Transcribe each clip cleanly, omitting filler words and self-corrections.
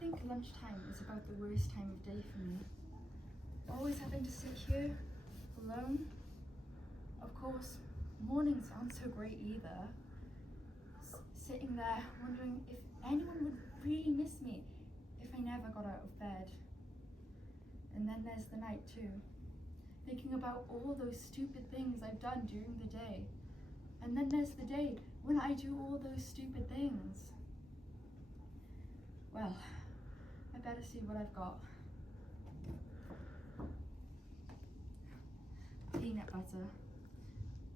think lunchtime is about the worst time of day for me. Always having to sit here, alone. Of course, mornings aren't so great either. Sitting there, wondering if anyone would really miss me if I never got out of bed. And then there's the night too. Thinking about all those stupid things I've done during the day. And then there's the day when I do all those stupid things. Well, I better see what I've got. Peanut butter.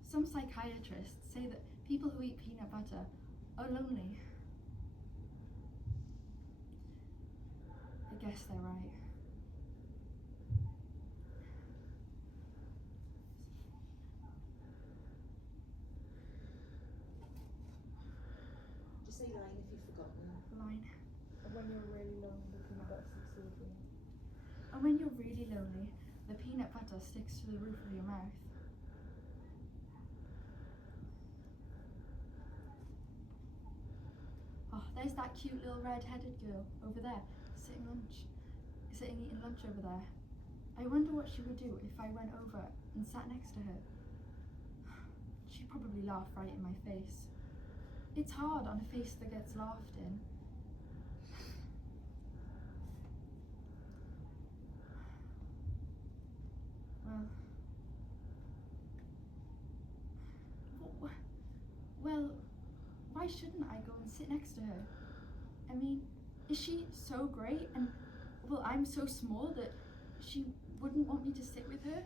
Some psychiatrists say that people who eat peanut butter are lonely. I guess they're right. Just say line if you've forgotten. Line. And when you're really lonely, the peanut butter sticks to the roof. And when you're really lonely, the peanut butter sticks to the roof of your mouth. Oh, there's that cute little red-headed girl over there, sitting eating lunch over there. I wonder what she would do if I went over and sat next to her. She'd probably laugh right in my face. It's hard on a face that gets laughed in. Well, why shouldn't I go and sit next to her? I mean, is she so great and, well, I'm so small that she wouldn't want me to sit with her?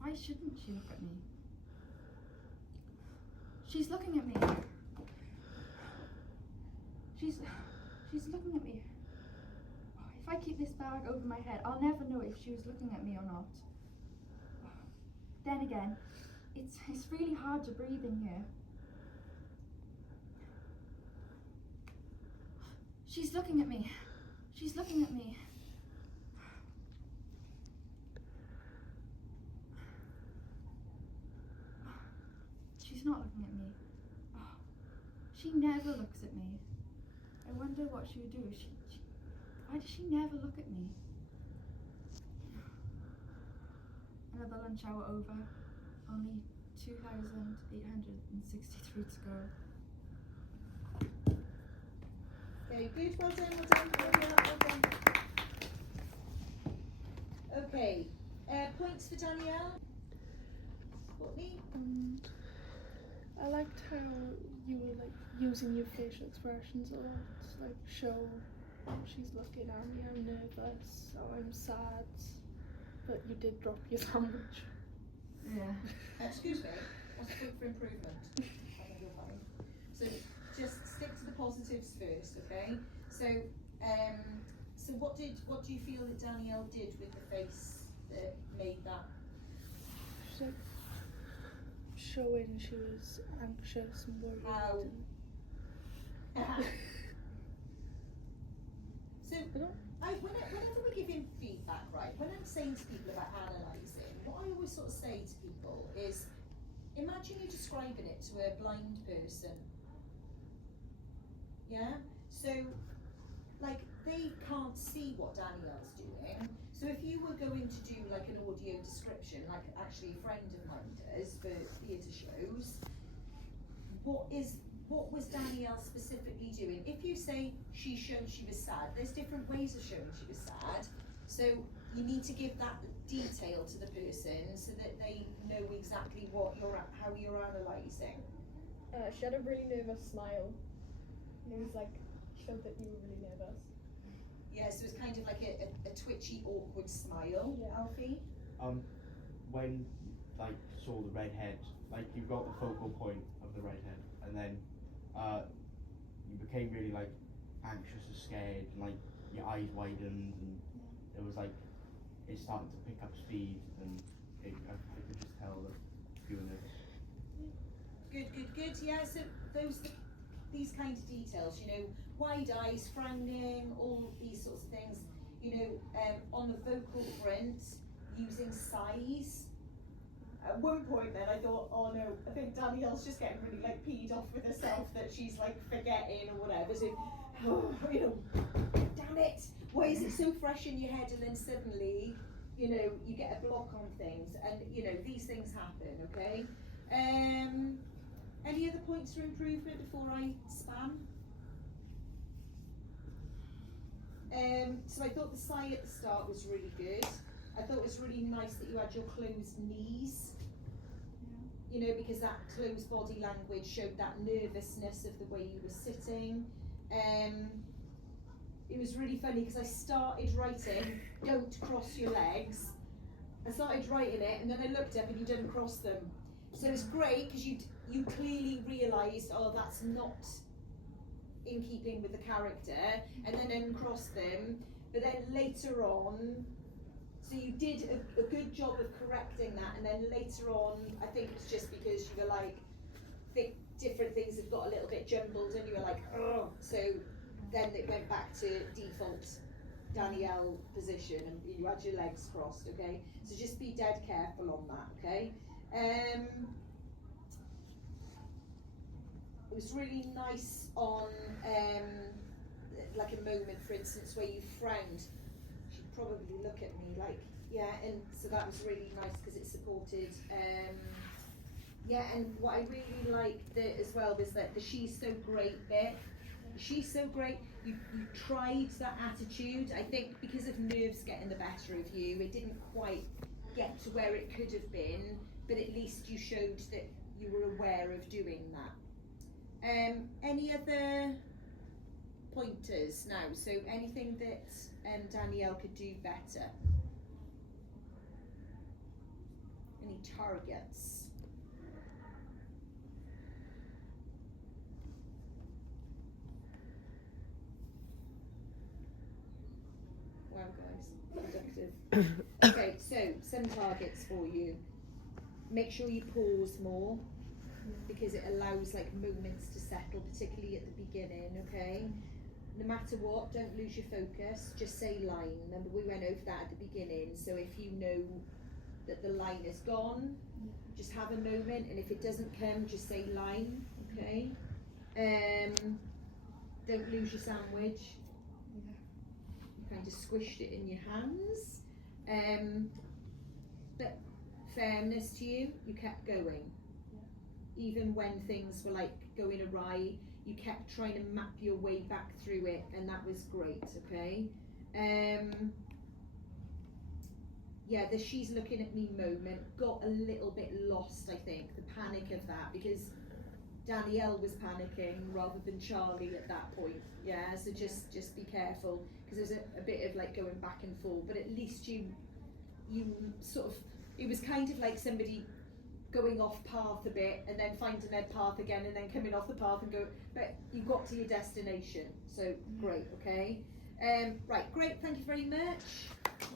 Why shouldn't she look at me? She's looking at me. She's looking at me. If I keep this bag over my head, I'll never know if she was looking at me or not. Then again, it's really hard to breathe in here. She's looking at me. She's looking at me. She's not looking at me. Oh, she never looks at me. I wonder what she would do. Why does she never look at me? Another lunch hour over. Only 2,863 to go. Okay, good, well done, well done, well done. Okay, points for Danielle. Courtney? I liked how you were like using your facial expressions a lot to like show she's looking at me, I'm nervous, or I'm sad, but you did drop your sandwich. Yeah. Excuse me, what's the point for improvement? I think you're fine. So just stick to the positives first, okay? So so what do you feel that Danielle did with the face that made that? She's like showing she was anxious and worried. How? So whenever we're giving feedback, right, when I'm saying to people about analysing, what I always sort of say to people is, imagine you're describing it to a blind person. Yeah? So, like, they can't see what Danielle's doing. So if you were going to do like an audio description, like actually a friend of mine does for theatre shows, what was Danielle specifically doing? If you say she showed she was sad, there's different ways of showing she was sad. So you need to give that detail to the person so that they know exactly how you're analysing. She had a really nervous smile. It was like, showed that you were really nervous. Yeah, so it's kind of like a twitchy, awkward smile, Yeah. Alfie. When like saw the redhead, like you got the focal point of the redhead, and then you became really like anxious and scared, and like your eyes widened, and it was like it started to pick up speed, and I could just tell that you were nervous. Good. Yeah, so these kind of details, you know, wide eyes, frowning, all these sorts of things, you know, on the vocal print, using size. At one point then I thought, oh no, I think Danielle's just getting really like peed off with herself that she's like forgetting or whatever. So, you know, damn it, why is it so fresh in your head and then suddenly, you know, you get a block on things, and you know, these things happen, okay? Any other points for improvement before I spam? So I thought the sigh at the start was really good. I thought it was really nice that you had your closed knees. You know, because that closed body language showed that nervousness of the way you were sitting. It was really funny because I started writing, don't cross your legs. I started writing it and then I looked up and you didn't cross them. So it's great because you clearly realised, oh, that's not in keeping with the character, and then uncrossed them. But then later on, so you did a good job of correcting that, and then later on, I think it's just because you were like, think different things have got a little bit jumbled, and you were like, oh, so then it went back to default Danielle position, and you had your legs crossed, okay? So just be dead careful on that, okay? It was really nice on, like a moment, for instance, where you frowned. She'd probably look at me like, yeah, and so that was really nice because it supported, yeah, and what I really liked as well was that the she's so great bit. She's so great. You tried that attitude. I think because of nerves getting the better of you, it didn't quite get to where it could have been, but at least you showed that you were aware of doing that. Any other pointers now? So anything that Danielle could do better? Any targets? Wow, guys, productive. Okay, so some targets for you. Make sure you pause more, because it allows like moments to settle, particularly at the beginning, okay? No matter what, don't lose your focus, just say line. Remember we went over that at the beginning, so if you know that the line is gone, just have a moment, and if it doesn't come, just say line, okay? Don't lose your sandwich. You kind of squished it in your hands. But fairness to you, you kept going. Even when things were like going awry, you kept trying to map your way back through it, and that was great, okay? Yeah, the she's looking at me moment got a little bit lost, I think, the panic of that, because Danielle was panicking rather than Charlie at that point, yeah, so just be careful, because there's a bit of like going back and forth, but at least you sort of, it was kind of like somebody going off path a bit and then finding their path again and then coming off the path and go, but you got to your destination, so great, okay? Right, great, thank you very much.